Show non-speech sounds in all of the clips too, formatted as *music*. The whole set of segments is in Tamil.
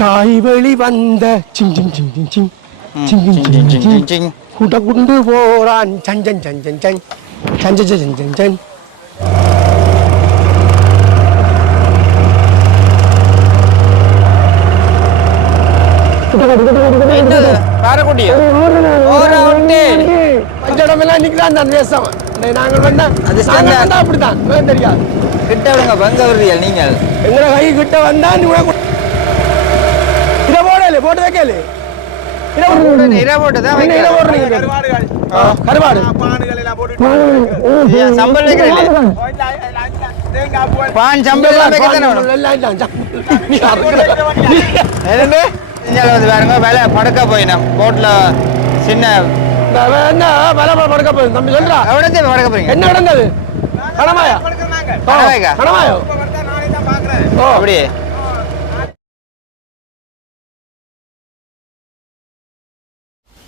தாய் வழி வந்த சிங் சிங் சிங் சிங் சிங். சிங் சிங் சிங் சிங் சிங் குட குண்டு போறான். சன் சன் சன் சன் சன். சன் சன் சன் சன் சன். என்னது? பாரக்குட்டியா ஓரா விட்டு பஞ்சடமெல்லாம் நிக்கிறான் அந்த தேசம். டேய், நாங்கள் வந்தா அது நாங்கள் standard. வந்தா அப்படித்தான். தெரியாது. கிட்ட விடுங்க பங்க வருதியல் நீங்கள். எங்களை கை கிட்ட வந்தா நீ வைக்கல போட்டு வைக்கல கருவாடு. சம்பளம் பான் சம்பளம் இந்தியாவில் வந்து படுக்க போயினோம் போட்டில் சின்ன படுக்க போயிடும் என்ன அப்படியே.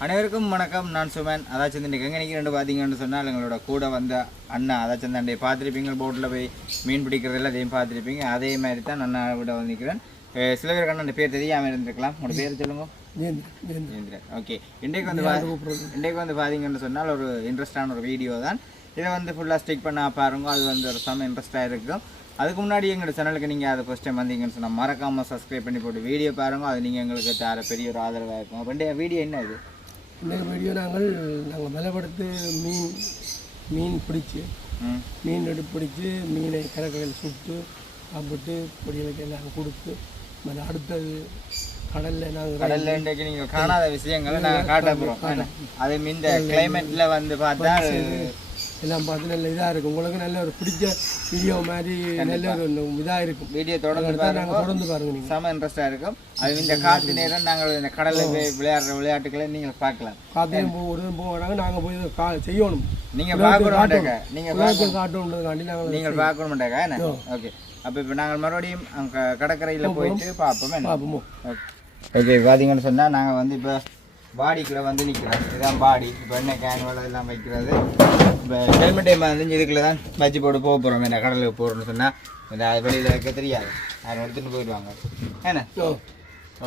அனைவருக்கும் வணக்கம். நான் சுமன். அதாச்சும் இந்த எங்கே நிற்கிறேன் பார்த்தீங்கன்னு சொன்னால் எங்களோட கூட வந்த அண்ணா அதாச்சும் தண்டை பார்த்துருப்பீங்க போட்டில் போய் மீன் பிடிக்கிறதில்ல அதையும் பார்த்துருப்பீங்க அதே மாதிரி தான் அண்ணா விட வந்திருக்கிறேன். சில பேருக்கு அண்ணன் பேர் தெரியாமல் இருந்திருக்கலாம். உங்களோட பேர் சொல்லுங்க. இந்திரன். ஓகே. இன்றைக்கு வந்து இன்றைக்கு வந்து பார்த்தீங்கன்னு சொன்னால் ஒரு இன்ட்ரெஸ்டான ஒரு வீடியோ தான். இதை வந்து ஃபுல்லாக ஸ்டிக் பண்ண பாருங்க. அது வந்து ஒரு செம்ம இன்ட்ரெஸ்டாக இருக்கும். அதுக்கு முன்னாடி எங்களோட சேனலுக்கு நீங்கள் அதை ஃபஸ்ட் டைம் வந்தீங்கன்னு சொன்னால் மறக்காமல் சப்ஸ்கிரைப் பண்ணி போட்டு வீடியோ பாருங்க. அது நீங்கள் எங்களுக்கு தர பெரிய ஒரு ஆதரவாக இருக்கும். ரெண்டு வீடியோ என்ன இது? இந்த வீடியோ நாங்கள் நாங்கள் விலைப்படுத்து மீன் மீன் பிடிச்சி மீன் எடுத்து பிடிச்சி மீனை கரக்கையில் சுட்டு சாப்பிட்டு பொடிகளுக்கு எல்லாம் கொடுத்து மற்ற அடுத்தது கடலில் நாங்கள் கடல்ல இன்றைக்கு நீங்கள் காணாத விஷயங்களை நாங்கள் காட்ட போகிறோம் அது இந்த கிளைமேட்டில் வந்து பார்த்தா எல்லாம் பார்த்து நல்ல இதாக இருக்கும். உங்களுக்கு நல்ல ஒரு பிடிச்ச வீடியோ மாதிரி நல்ல ஒரு இதாக இருக்கும். வீடியோ தொடர்ந்து நாங்கள் தொடர்ந்து பாருங்க நீங்கள் செம இன்ட்ரெஸ்டாக இருக்கும். அது இந்த காற்று நேரம் நாங்கள் இந்த கடலில் போய் விளையாடுற விளையாட்டுகளை நீங்கள் பார்க்கலாம். காத்தையும் போ ஒரு போக நாங்கள் போய் கா செய்யணும். நீங்கள் பார்க்கணும் மாட்டேங்க நீங்கள் உலகத்தில் காட்டணுன்றதுக்காண்டி நாங்கள் நீங்கள் பார்க்கணும் மாட்டேங்க என்ன? ஓகே. அப்போ இப்போ நாங்கள் மறுபடியும் அங்கே கடற்கரையில் போயிட்டு பார்ப்போம் பார்ப்போமோ ஓகே. பார்த்தீங்கன்னு சொன்னால் நாங்கள் வந்து இப்போ பாடிக்குள்ளே வந்து நிற்கிறோம் இதுதான் பாடி. இப்போ என்ன கேன் வேலை எல்லாம் வைக்கிறது? இப்போ ஹெல்மெட் டைம் வந்து இதுக்குள்ள தான் வச்சு போட்டு போக போகிறோம் என்ன கடலுக்கு போகிறோம்னு சொன்னால் இந்த வெளியில் வைக்க தெரியாது. யாரும் எடுத்துகிட்டு போயிடுவாங்க. ஓ.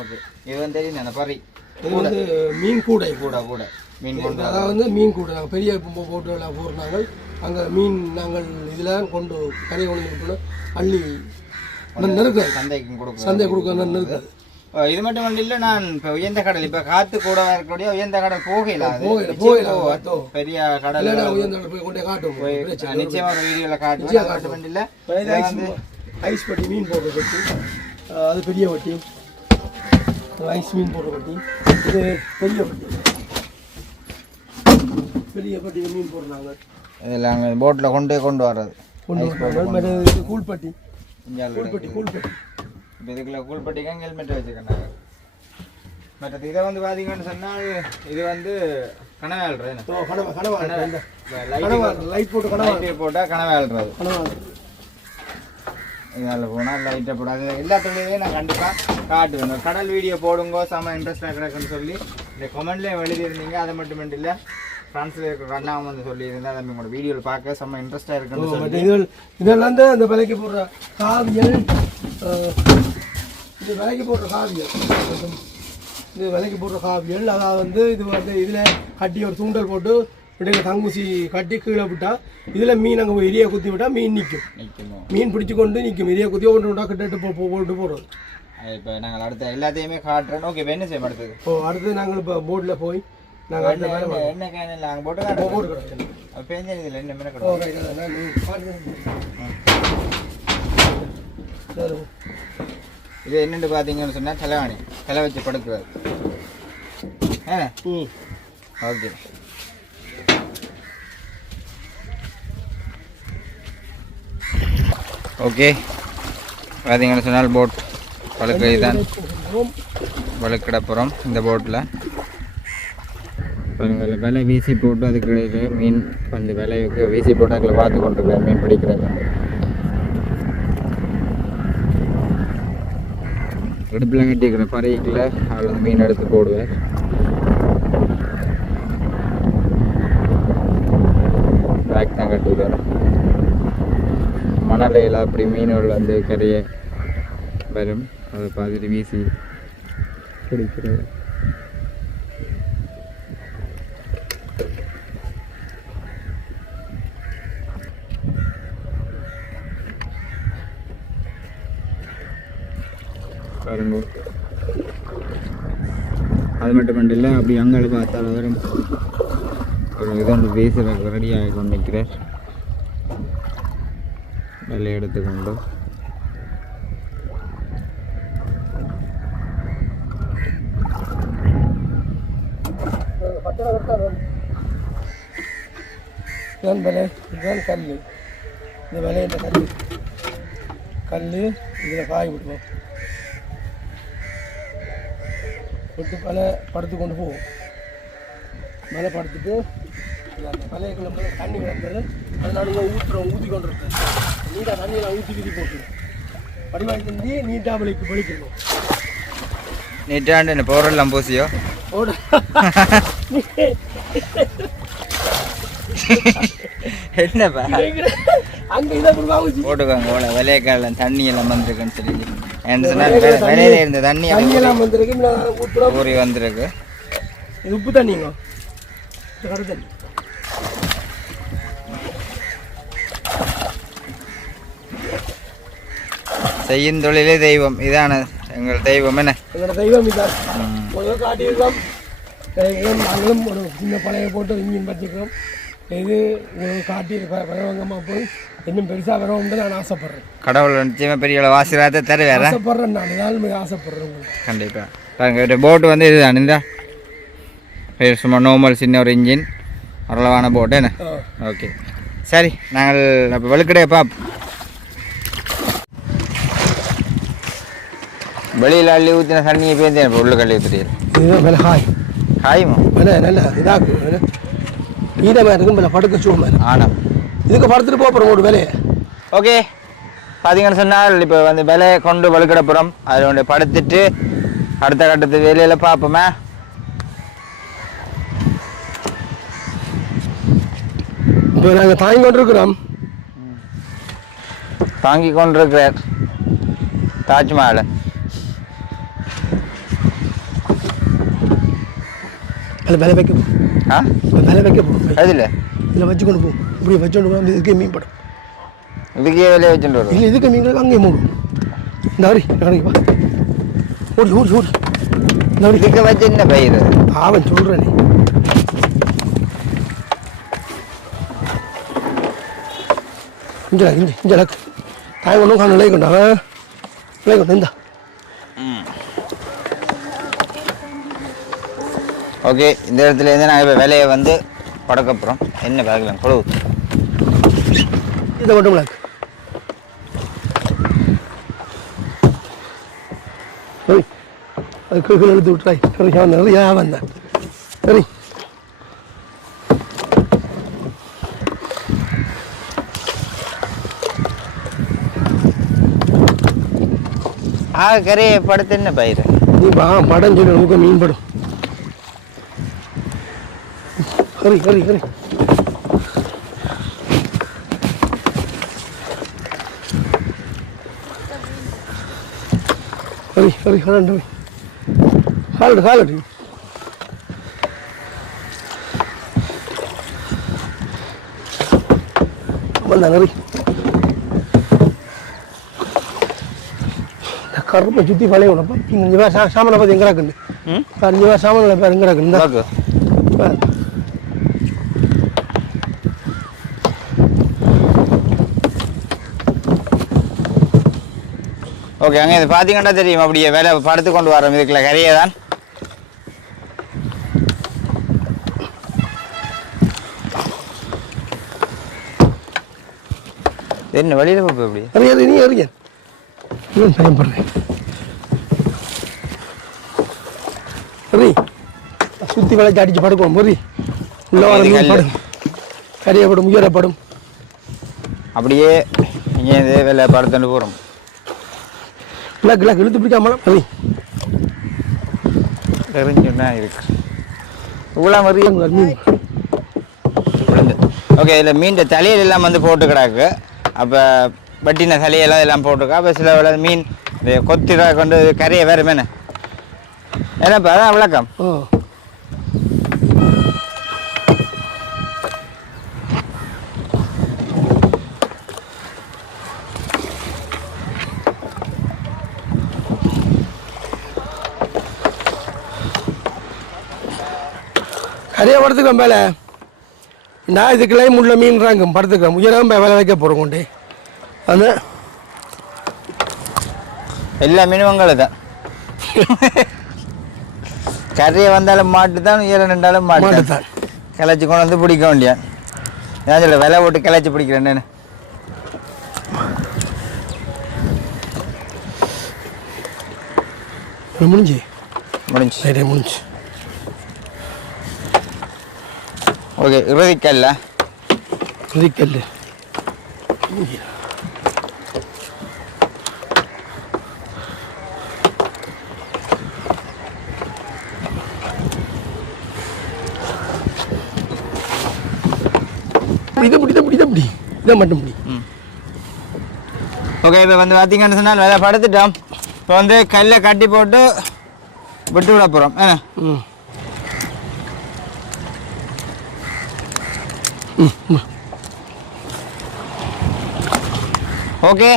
ஓகே. இது வந்து தெரியும் அந்த பறி? இது வந்து மீன் கூடை. கூட கூட. மீன் கொண்டு அதாவது வந்து மீன் கூடை. நாங்கள் பெரிய பொம்பை போட்டு எல்லாம் போடுறாங்க. அங்கே மீன் நாங்கள் இதில் கொண்டு கரையை கொண்டு அள்ளி நெருக்காது சந்தைக்கும் கொடுக்குறோம் சந்தை கொடுக்க நெருக்காது இது மட்டும் இல்லை நான் இப்போ உயர்ந்த கடல் இப்போ காற்று கூட இருக்கக்கூடிய உயர்ந்த கடல் போகல. பெரிய கடல் நிச்சயமா ஒரு வீடியோல காட்டுவேன் இல்லை. இல்லை. ஐஸ் பட்டி மீன் போடுற பட்டி. அது பெரிய வட்டி ஐஸ் மீன் போடுற பட்டி. இது பெரிய பட்டி. பெரிய பட்டி மீன் போடுறாங்க. இதில் அங்கே போட்டில் கொண்டு கொண்டு வர்றது. கூழ்பட்டி. கூழ்பட்டி கூழ்பட்டி. இப்போ இதுக்குள்ள கூழ்பட்டிக்காங்க ஹெல்மெட் வச்சுக்கணும் மற்றது இதை வந்து பார்த்தீங்கன்னு சொன்னால் இது வந்து கனவேல்றது என்ன? ஓ கனவா கனவா. இந்த லைட் போட்டு கனவா. போட்டால் கனவேல்றது. கனவா. இதில் போனால் லைட்டை போடாது. எல்லா தொழிலையும் நான் கண்டிப்பாக காட்டுவேன். கடல் வீடியோ போடுங்க செம்ம இன்ட்ரெஸ்டாக கிடக்குன்னு சொல்லி இந்த கமெண்ட்லேயே எழுதியிருந்தீங்க. அது மட்டும் இல்லை ஃப்ரான்ஸில் இருக்கிற அண்ணாவும் வந்து சொல்லியிருந்தேன். அதை உங்களோட வீடியோவில் பார்க்க செம்ம இன்ட்ரெஸ்டாக இருக்குன்னு சொல்லி. இதெல்லாம் அந்த விலைக்கு போடுற காவியல் இது விலைக்கு போடுற காவியல் இது விலைக்கு போடுற காவியல் அதாவது வந்து இது வந்து இதில் கட்டி ஒரு தூண்டல் போட்டு இடையில தங்குசி கட்டி கீழே விட்டா இதில் மீன் அங்கே போய் எரிய குத்தி விட்டா மீன் நிற்கும் மீன் பிடிச்சு கொண்டு நிற்கும் எரிய குத்தி ஒன்று ஒன்றா கிட்ட போ போட்டு போடுறது இப்போ நாங்கள் அடுத்த எல்லாத்தையுமே காட்டுறோம். ஓகே என்ன செய்ய அடுத்தது? இப்போ அடுத்து நாங்கள் இப்போ போட்டில் போய் நாங்கள் அடுத்த வேலை என்ன- கேனில் நாங்கள் போட்டு போட்டு கிடக்கு இதில் என்ன மேலே ஓ கிடக்கும் இது என்னென்னு பார்த்தீங்கன்னு சொன்னால் தலைவாணி தலை வச்சு படுக்கிறது ம். ஓகே. ஓகே. பார்த்தீங்கன்னு சொன்னால் போட் வழுக்கை தான். வழுக்கிடப்புறம் இந்த போட்டில் விலை வீசி போட்டு அதுக்கு மீன் அந்த விலைக்கு வீசி போட்டு அதில் பார்த்து கொண்டு மீன் பிடிக்கிறது. அடுப்பில் கட்டிக்கிற பறையில் அதில் மீன் எடுத்து போடுவேன். பேக் தான் கட்டிக்கிறேன் மணலையில் அப்படி மீன்கள் வந்து கரையை வரும். அதை பார்த்துட்டு வீசி பிடிக்கிறேன் பாருங்க அது இல்லை அப்படி அங்கே பார்த்தால் வரும் ஒரு இதோண்டு பேசுகிற ரெடியாக கொண்டு நிற்கிறார். வெள்ளை எடுத்துக்கொண்டு. இதுதான் விலை இதுதான் கல் இந்த விலையிட்ட கல் கல் இதில் காய் விடுவோம் விட்டு பல படுத்து கொண்டு போவோம் மலை படுத்துட்டு அந்த பழையக்குள்ள மேலே தண்ணி கிடந்தது. அதனால ஊற்றுறோம் ஊற்றி கொண்டு இருக்கோம் நீட்டாக தண்ணியெல்லாம் ஊற்றி விதி போட்டு. படிவாய் தந்தி நீட்டாக வலிக்கு பழிக்கணும் நீட்டாண்டு என்ன பவுடர்லாம் பூசியோ? ஓட *laughs* என்னப்பா அங்கே இதை போட்டுக்கோங்க தண்ணி எல்லாம் வந்திருக்குன்னு சொல்லி விலையில இருந்த தண்ணி எல்லாம் வந்திருக்கு ஊற்றுறோம் ஊறி வந்திருக்கு. இது உப்பு தண்ணிங்க. இது கடை தண்ணி. செய்யும் தொழிலே தெய்வம். இதான எங்கள் தெய்வம் என்ன? தெய்வம் இதான். காட்டியிருக்கோம். நாங்களும் ஒரு சின்ன பழைய போட்டு இன்ஜின் பற்றிக்கிறோம் இது உங்களுக்கு காட்டி வரவங்கம்மா போய் இன்னும் பெருசாக வரவும்னு நான் ஆசைப்பட்றேன். கடவுள் நிச்சயமாக பெரிய அளவு ஆசீர்வாதத்தை தருவாரா? ஆசைப்பட்றேன் நான். மிக ஆசைப்பட்றேன் கண்டிப்பாக பாருங்க இந்த போட்டு வந்து இதுதான் இந்த. இது சும்மா நார்மல் சின்ன ஒரு இன்ஜின் அரளவான போட்டு என்ன? ஓகே சரி நாங்கள் இப்போ வெளுக்கடையை பாப் வெளியில் அள்ளி ஊற்றின தண்ணியை பேர்ந்தேன் இப்போ உள்ள கள்ளி ஊற்றுறீங்க இதுதான் விலை. ஹாய். விலை நல்ல இதாக்கு ஈரமாக இருக்கும் விலை படுக்க சூழ்நிலை ஆனா. இதுக்கு படுத்துட்டு போகிறோம் ஒரு விலையை. ஓகே. பார்த்தீங்கன்னு சொன்னால் இப்போ வந்து விலையை கொண்டு வலுக்கடப்புறம் அதில் ஒன்று படுத்துட்டு அடுத்த கட்டத்து வேலையில் பார்ப்போமே. இப்போ நாங்கள் தாங்கி கொண்டிருக்கிறோம். தாங்கி கொண்டிருக்கிறார். தாஜ்மஹால். விலை வைக்க ஆ? விலை வைக்க போ. அதில்? இதில் வச்சு கொண்டு போ. இப்படி வச்சு கொண்டு போய் இதுக்கே மீன் படம். இதுக்கே வேலையை வச்சுட்டு இல்லை இதுக்கு மீன் அங்கேயே மூடும். இந்த வரி கடைக்கு வா. ஓடி ஓடி ஓடி. இந்த வரி. இதுக்கு வச்சு என்ன பயிர்? அவன் சொல்கிறேனே இஞ்சல இஞ்ச இஞ்சலக்கு தாய் ஒன்றும் காணும் கொண்டா நிலை கொண்டு இந்தா. ஓகே இந்த இடத்துல இருந்து நாங்கள் இப்போ வேலையை வந்து படக்கப்புறம். என்ன பார்க்கலாம் கொழு இதை மட்டும் சரி. அது கீழே எடுத்து விட்டுறாய். அவன் நிறைய வந்தான். சரி. ஆ கரையை படுத்து என்ன பயிர் நீ வா படம் சொல்லி நமக்கு மீன் படும். ஹரி ஹரி ஹரி ஹரி ஹரி ஹரண்டு ஹாலடு ஹாலடு வந்தாங்க ஹரி கருப்பை சுற்றி பழைய உடப்பா இங்கே சாமானை பார்த்து எங்கே இருக்குண்டு ம்? பாரு இங்கே வேறு சாமானில் பேர் எங்கே இருக்குண்டு பார்க்கு பாரு ஓகே அங்கே இது பார்த்தீங்கன்னா தெரியும். அப்படியே வேலை படுத்து கொண்டு வரோம் இதுக்குள்ள கரையை தான் என்ன வெளியில் போய் எப்படி அறியாது நீ அறியன் இவன் பயப்படுறேன் சரி சுற்றி வளைச்சு அடிச்சு படுக்குவோம். பொறி உள்ள வர. படும். கரியப்படும் உயரப்படும் அப்படியே இங்கே வேலை படுத்துட்டு போகிறோம் கிழக்கு கிழக்கு இழுத்து பிடிக்காம சரி தெரிஞ்சுன்னா இருக்கு. இவ்வளோ மாதிரி மீன் ஓகே இதில் மீன் தலையில் எல்லாம் வந்து போட்டு கிடக்கு அப்போ வட்டின தலையெல்லாம் எல்லாம் போட்டுக்கா. அப்போ சில மீன் இந்த கொத்திட கொண்டு கரையை வேறு மேனே. என்னப்பா அதான் விளக்கம் ஓ கரையை படுத்துக்கோம் மேலே நான் இதுக்குள்ளே முள்ள மீன்றாங்க படுத்துக்கிறேன் உயரம் வேலை வைக்க போகிறோம் கொண்டு. அது எல்லா மீனுவங்களும் தான். கரையை வந்தாலும் மாட்டு தான் ஈரம் நின்றாலும் மாட்டு தான் கிளச்சி கொண்டு வந்து பிடிக்க வேண்டிய? நான் சொல்ல விலை போட்டு கிளச்சி பிடிக்கிறேன் முடிஞ்சு. முடிஞ்சு. சரியா முடிஞ்சு. ஓகே இறுதிக்கல்ல இதுக்கல்லு இதை பிடி இதை பிடி இதை பிடி இதை மட்டும் பிடி ஓகே இப்போ வந்து பார்த்தீங்கன்னு சொன்னால் விலை படுத்துட்டோம். இப்போ வந்து கல்லை கட்டி போட்டு விட்டு விட போகிறோம் ஏன்னா ம் ம் ம் ஓகே.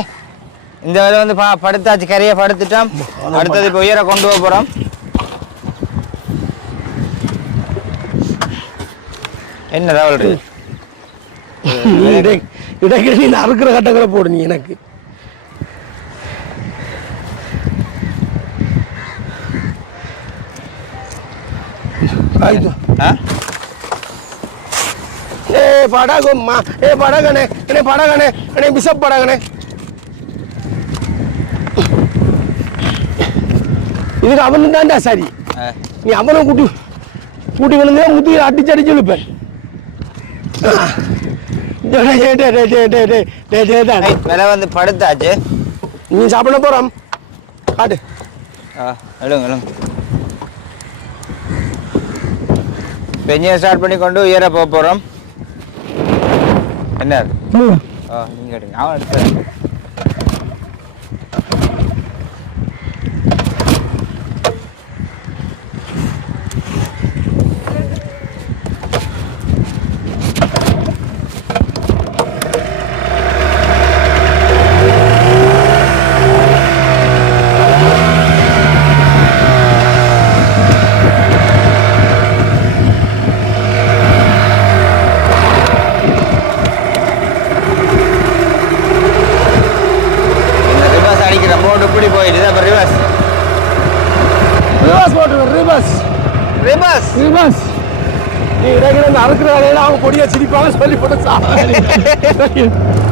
இந்த வேலை வந்து பா படுத்தாச்சு கரையை படுத்துட்டோம். அடுத்தது இப்போ உயர கொண்டு போக போகிறோம் என்ன தவறு நீ இடை இடைக்கிட நீ அறுக்கிற கட்டங்களை போடு நீ எனக்கு. ஆயிடுச்சு ஆ? படகும்மா. ஏ படகனே. அண்ணே படகனே. அண்ணே பிசப் படகனே. இதுக்கு அவனு தான்டா சரி. நீ அவனும் கூட்டி கூட்டி விழுந்தே முதுகில் அடிச்சு அடிச்சு விழுப்பேன் விலை வந்து படுத்தாச்சு. நீ சாப்பிட போறோம். காட்டு. ஆ எழுங்க எழுங்க. பெஞ்சியை ஸ்டார்ட் பண்ணி கொண்டு உயர போக போகிறோம் என்ன அது? ஆ நீங்கள் எடுங்க. அவன் எடுத்து Thank *laughs* you.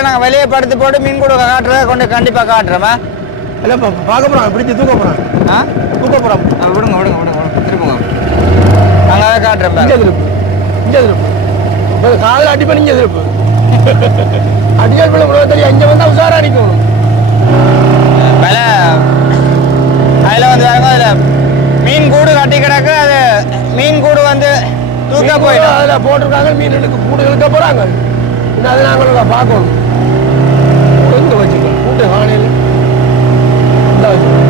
இதுக்குள்ள நாங்கள் வெளியே படுத்து போட்டு மீன் கூட காட்டுறத கொண்டு கண்டிப்பா காட்டுறோமா இல்லை இப்போ பார்க்க போகிறான் பிடிச்சி தூக்க போகிறான் ஆ? தூக்க போகிறான் ஆ, விடுங்க விடுங்க விடுங்க திருப்புங்க நாங்கள் அதை காட்டுறேன் இங்கே. திருப்பு. இங்கே திருப்பு. இப்போ காலையில் அடி பண்ணி இங்கே திருப்பு. அடிக்கல் பண்ண முடியாது தெரியும் இங்கே வந்தால் உஷாரா அடிக்கணும். விலை அதில் வந்து பாருங்க அதில் மீன் கூடு கட்டி கிடக்கு அது மீன் கூடு வந்து தூக்க போயிடும். அதில் போட்டிருக்காங்க மீன் இழுக்க கூடு இழுக்க போகிறாங்க அதை நாங்கள் பார்க்கணும் எங்கே வச்சுக்கணும் கூட்டு காணையில் இந்த வச்சுக்கணும்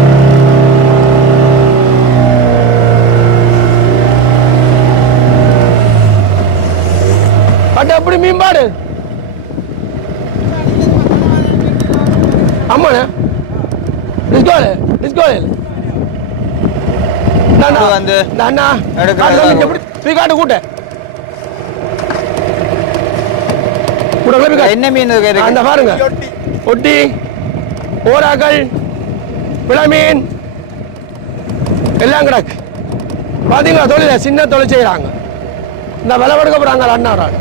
பட். எப்படி மீன்பாடு ஆமாண்ணே டிஸ்கோலு டிஸ்கோலு வந்து அண்ணா எப்படி ஸ்பீக்காட்டு கூட்ட கூட கிளப்பி காட்டு. என்ன மீன் அந்த பாருங்க. ஒட்டி ஓராக்கள் விளமீன் எல்லாம் கிடக்கு. பாத்தீங்களா தொழில? சின்ன தொழில் செய்யறாங்க. இந்த விலை கொடுக்க போறாங்க அண்ணா ஒரு ஆள்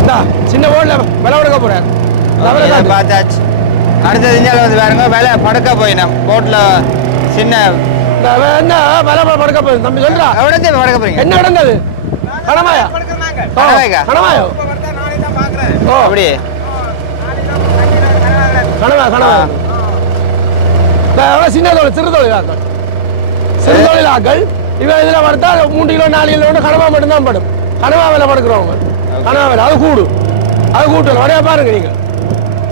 இந்தா சின்ன போர்டில் விலை கொடுக்க காட்டு. பார்த்தாச்சு. அடுத்தது இந்தியாவில் வந்து பாருங்க விலை படுக்க போயிடும் போட்டில் சின்ன என்ன? விலை படுக்க போகுது தம்பி சொல்றா. எவ்வளோ படுக்க போறீங்க? என்ன நடந்தது? கணமாயா? கணமாயோ ஓ. அப்படி கனவா கனவா அவ்வளோ சின்ன தொழில்? சிறு தொழிலாக்கள் சிறு தொழிலாக்கள் இவன் இதில் படுத்தா மூன்று கிலோ நாலு கிலோ கனவா மட்டும்தான் படும். கனவா வேலை படுக்கிறவங்க. கனவா வேலை அது கூடு. அது கூட்டல் வடையா பாருங்க நீங்க.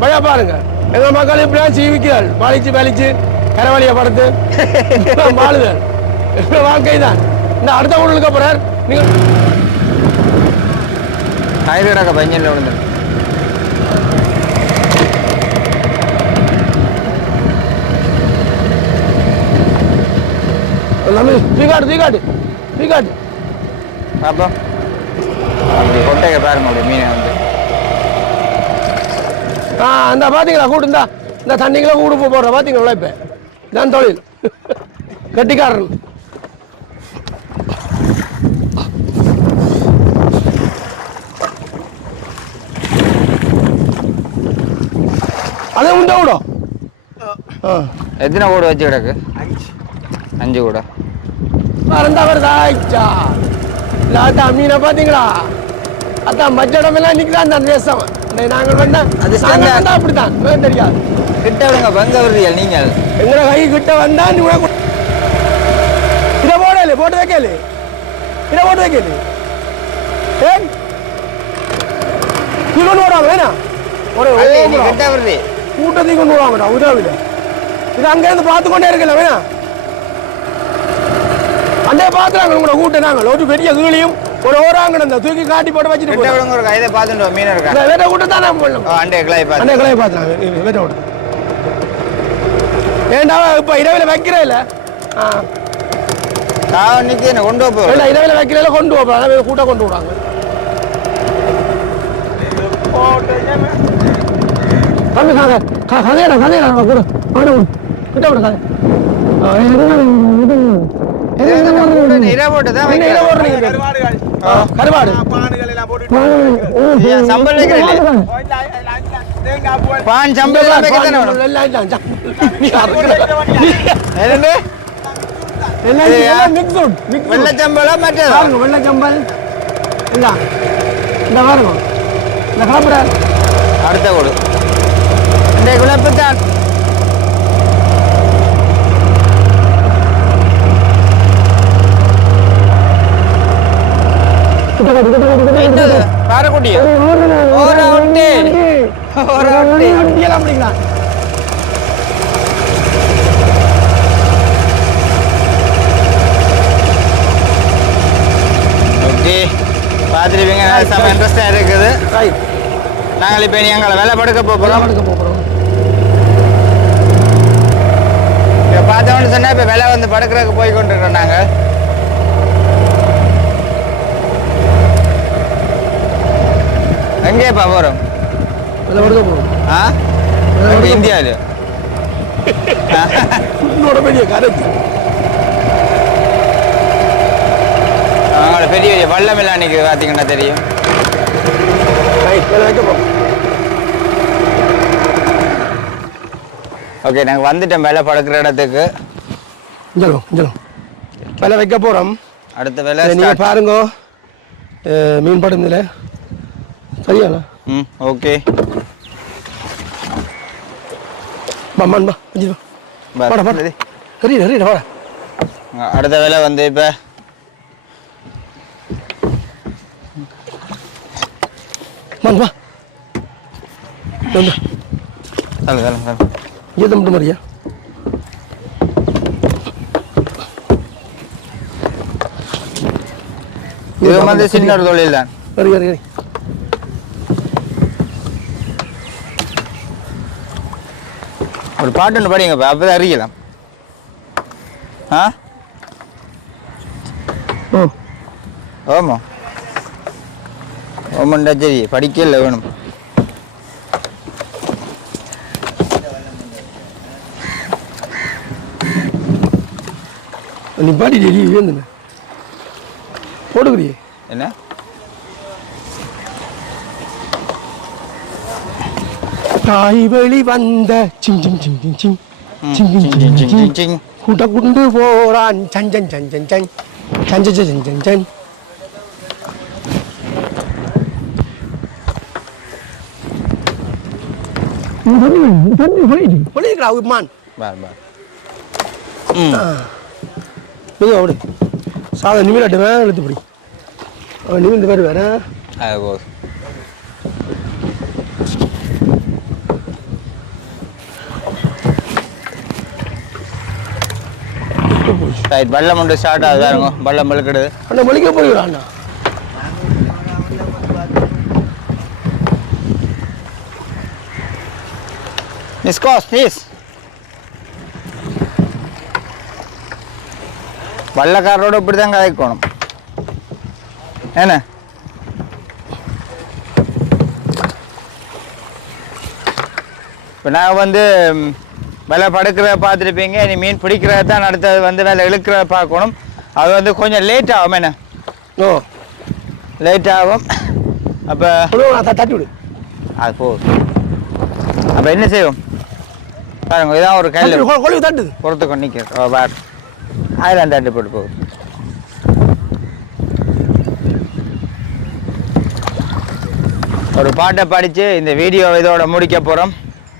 வடையா பாருங்க. எங்கள் மக்கள் இப்படியா சீவிக்கிறாள் வலிச்சு வலிச்சு கரவழியை படுத்து. வாழுதல். வாழ்க்கை தான். இந்த அடுத்த ஊருக்கு அப்புறம் நீங்க கயிறு பையன் விழுந்தேன் எல்லாமே தீக்காட்டு தீக்காட்டு தீக்காட்டு பார்ப்போம் அப்படி கொட்டையை பாருங்க அப்படி மீனை வந்து. ஆ அந்த பாத்தீங்களா கூட்டு இந்தா. இந்த தண்ணிக்குள்ள கூடு போ- போடுற பாத்தீங்களா உழைப்ப இதான் தொழில். கட்டிக்காரன். அதை உண்டா விடும். ஆ. எத்தனை கூடு வச்சு கிடக்கு? அஞ்சு கூட. மறந்தா வருதா ஐச்சா இல்லை அதான் மீனை பார்த்தீங்களா? அதான் இன்னைக்கு தான் அந்த தேசம் நாங்கள் வந்தா அது நாங்கள். வந்தா அப்படித்தான். வேறு தெரியாது. கிட்ட விடுங்க பங்க விடுறீர்கள் நீங்கள் எங்களை கை கிட்ட வந்தா நீ உனக்கு இதை போடல போட்டு வைக்கல இதை போட்டு வைக்கல ஏன் நீ கொண்டு விடாம வேணா. ஒரு அது நீ ஓவரா. கிட்ட விடுறீ கூட்டத்தையும் கொண்டு விடாமடா உதவிட இது அங்கேருந்து பார்த்து கொண்டே இருக்கல வேணா. அண்டே பார்த்துறாங்க உங்களோட கூட்டம் நாங்கள் ஒரு பெரிய கீழியும் ஒரு ஓராங்கடம் இந்த தூக்கி காட்டி போட்டு வச்சுட்டு விடுங்க ஒரு கைதை பார்த்துட்டு மீன் இருக்கா? வேற கூட்டம் தான் நான் பண்ணலாம் ஓ அண்டே கிளாய் பார்த்து அண்ணே கிளைய பார்த்துறாங்க வேற விட ஏண்டா இப்போ இரவில் வைக்கிறே இல்லை? ஆ. என்ன கொண்டு போய் இல்லை இரவில் வைக்கிறேன் கொண்டு போகிறாங்க கூட்டம் கொண்டு விடுவாங்க. கதை கதை க- கதையடா கதையடா நம்ம கூட. அவனை விடு. கிட்ட விடு கதை. கருவாடு சம்பல் பான் சம்பல் இந்த பாருங்க இந்த அடுத்த கொடு இந்த ஒரு ஒரு ஓகே. பார்த்துருப்பீங்க செம்ம இன்ட்ரெஸ்டாக இருக்குது. ரைட் நாங்கள் இப்போ எங்களை வேலை படுக்க போகிறோம் இப்போ பார்த்தோம்னு சொன்னால் இப்போ விலை வந்து படுக்கிறதுக்கு போய் கொண்டிருக்கோம் நாங்கள் எங்கேப்பா போகிறோம் எல்லாம் எடுக்க போகிறோம் ஆ? இந்தியாவில் உன்னோட பெரிய கருத்து அவங்களோட பெரிய பெரிய வல்லம் எல்லாம் நிற்குது பார்த்தீங்கன்னா தெரியும் ஓகே நாங்கள் வந்துட்டோம் வேலை படுக்கிற இடத்துக்கு. விலை வைக்க போகிறோம் அடுத்த வேலை நீங்கள் பாருங்க. மீன் படம் இதில் சரியாண்ணா ம் ஓகே. பம்மான் பா வச்சுட்டு வா. வாடா வாடா. சரியா சரியா வாடா. அடுத்த வேலை வந்து இப்போ. மான் வா. வந்து தலை தலை தலை ஈத்த மட்டும் மாதிரியா இது வந்து சின்ன ஒரு தொழில் தான் சரி சரி சரி. ஒரு பாட்டு ஒன்று படிங்க அப்போ தான் அறியலாம். ஆ? ஓ. ஓமோ ஓமண்டா சரி படிக்கல வேணும். நீ பாடி டெய்லி என்ன? தாய் வழி வந்த சிங் சிங் சிங் சிங் சிங். ம், சிங் சிங் சிங், சிங், சிங், சிங். குட்ட குண்டு போறான். சன் சன் சன் சன் சன் சன் சன் சன் சன் சன் சொல்லியிருக்கிறா உப்மான் பார் பார். ம். நீங்க அவடு சாதம் நிமிடம் பிடி. அவன் நிமிந்து பேர் வேற. ரைட் வெள்ளம் ஒன்று ஸ்டார்ட் ஆகுது பாருங்க. வெள்ளம் பழுக்கிடுது அண்ணா மொழிக்க போயிருக்கிறான் அண்ணா? நிஸ்காஸ் நீஸ் வள்ளக்காரரோட இப்படி தான் கதைக்கணும். என்ன? இப்போ நான் வந்து விலை படுக்கிறத பார்த்துருப்பீங்க. நீ மீன் பிடிக்கிறத தான் அடுத்தது வந்து விலை இழுக்கிறத பார்க்கணும். அது வந்து கொஞ்சம் லேட் ஆகும். என்ன? ஓ. லேட் ஆகும். அப்போ தட்டி விடு அது போதும் அப்போ என்ன செய்வோம்? பாருங்க இதான் ஒரு தட்டி கல். விடு, கொ- கொழுவி தட்டுது. பொறுத்து கொண்டு நிற்க ஓ பார். அதில் தட்டு போட்டு போகுது ஒரு பாட்டை படித்து இந்த வீடியோ இதோட முடிக்க போகிறோம்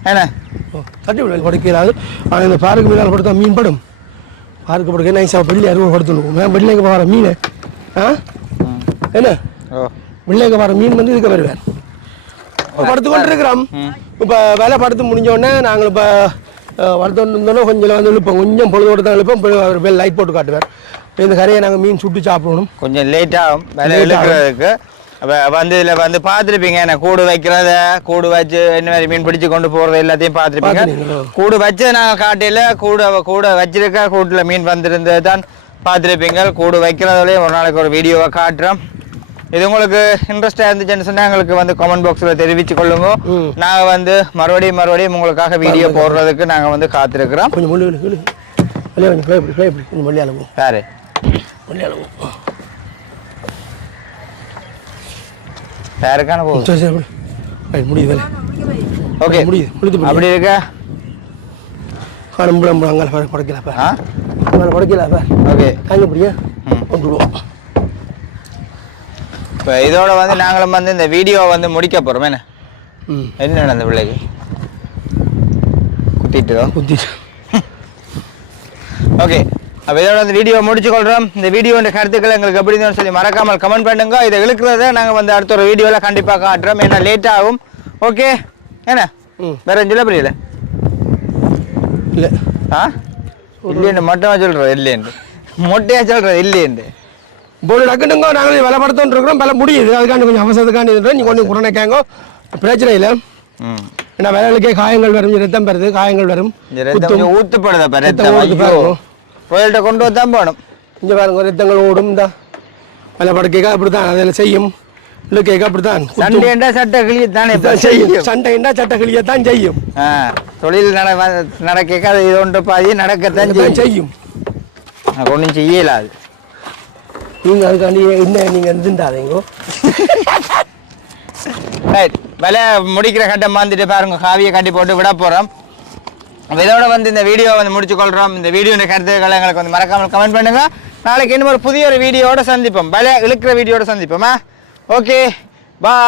என்ன? தட்டி விடு படுக்கிறாது ஆனால் இந்த பாருக்கு மீனால் படுத்தா மீன் படும். பாருக்கு படுக்க நைஸாக வெள்ளி அறுவை படுத்தணும் மேம் வெள்ளைங்க வர மீன். ஆ. என்ன? வெள்ளைங்க வர மீன் வந்து இதுக்கு வருவேன் படுத்து கொண்டு இருக்கிறோம். இப்போ வேலை படுத்து முடிஞ்ச உடனே நாங்கள் இப்போ வளர்த்து இருந்தோன்னா கொஞ்சம் வந்து இழுப்போம். கொஞ்சம் பொழுதோடு தான் இழுப்போம். அவர் லைட் போட்டு காட்டுவார். இந்த கரையை நாங்கள் மீன் சுட்டு சாப்பிடணும். கொஞ்சம் லேட் ஆகும். விலை இழுக்கிறதுக்கு. வந்து இதில் வந்து பார்த்துருப்பீங்க என்ன கூடு வைக்கிறத கூடு வச்சு என்ன மாதிரி மீன் பிடிச்சு கொண்டு போகிறது எல்லாத்தையும் பார்த்துருப்பீங்க? கூடு வச்சு நாங்கள் காட்டியில் கூட கூட வச்சிருக்க கூட்டில் மீன் வந்திருந்தது தான் பார்த்துருப்பீங்க. கூடு வைக்கிறதுலேயும் ஒரு நாளைக்கு ஒரு வீடியோவை காட்டுறோம். இது உங்களுக்கு இன்ட்ரெஸ்டாக இருந்துச்சுன்னு சொன்னால் எங்களுக்கு வந்து கமெண்ட் பாக்ஸில் தெரிவித்து கொள்ளுங்க. நாங்கள் வந்து மறுபடியும் மறுபடியும் உங்களுக்காக வீடியோ போடுறதுக்கு நாங்கள் வந்து காத்திருக்கிறோம். கொஞ்சம் ஃப்ளை ஃப்ளை கொஞ்சம் சாருக்கான போகுது? சரி சரி விடு. ரைட் முடியுது வேலை ஓகே. முடியுது முடியுது அப்படி இருக்க? காணும் புலம் அங்கே பாரு படைக்கல பார் ஆ? அங்கே படைக்கல பார் ஓகே. அங்கே பிடியா ம். கொண்டு விடுவோம் இப்போ இதோட வந்து நாங்களும் வந்து இந்த வீடியோ வந்து முடிக்க போகிறோம் என்ன? ம். என்ன நடந்த பிள்ளைக்கு? குத்திட்டுதோ? குத்தி ஓகே. அப்போ இதோட இந்த வீடியோ முடிச்சு கொள்கிறோம் இந்த வீடியோட கருத்துக்கள் எங்களுக்கு எப்படி இருந்தோம்னு சொல்லி மறக்காமல் கமெண்ட் பண்ணுங்க. இதை இழுக்கிறத நாங்கள் வந்து அடுத்த ஒரு வீடியோவில் கண்டிப்பாக காட்டுறோம். ஏன்னா லேட் ஆகும். ஓகே என்ன? வேற சொல்ல புரியல. இல்லை. ஆ? இல்லைன்னு மட்டும் சொல்கிறோம் இல்லைன்னு மொட்டையாக சொல்கிறோம் இல்லைன்னு போடு டக்குனுங்க நாங்கள் விலை படுத்தோன்னு இருக்கிறோம். விலை முடியுது. அதுக்காண்டி கொஞ்சம் அவசரத்துக்காண்டி இருக்கிறோம் நீ கொஞ்சம் குறைக்காங்க பிரச்சனை இல்லை. ம். ஏன்னா விலைகளுக்கே காயங்கள் வரும். ரத்தம் பெறுது காயங்கள் வரும். இந்த கோயில்கிட்ட கொண்டு வந்தான் போகணும் இங்கே பாருங்க ரத்தங்கள் ஓடும் தான் பல படக்கைக்காக அப்படி தான் அதில் செய்யும் இல்லை கேட்க அப்படித்தான் சண்டைண்டா சட்ட கிளியை தானே செய்யும் சண்டைண்டா சட்ட கிளியை தான் செய்யும் தொழில் நட நடக்க அது இது ஒன்று பாதி நடக்கத்தான் செய்யும் ஒன்றும் செய்யல அது நீங்கள் அதுக்காண்டி என்ன நீங்கள் இருந்துட்டாதீங்க ரைட் விலை முடிக்கிற கட்டம் வந்துட்டு பாருங்க காவியை கட்டி போட்டு விட போகிறோம் இதோட வந்து இந்த வீடியோ வந்து முடிச்சுக்கொள்கிறோம் இந்த வீடியோ கருத்துக்களை எங்களுக்கு வந்து மறக்காமல் கமெண்ட் பண்ணுங்க. நாளைக்கு இன்னும் ஒரு புதிய ஒரு வீடியோட சந்திப்போம். பல இழுக்கிற வீடியோட சந்திப்போமா? Okay bye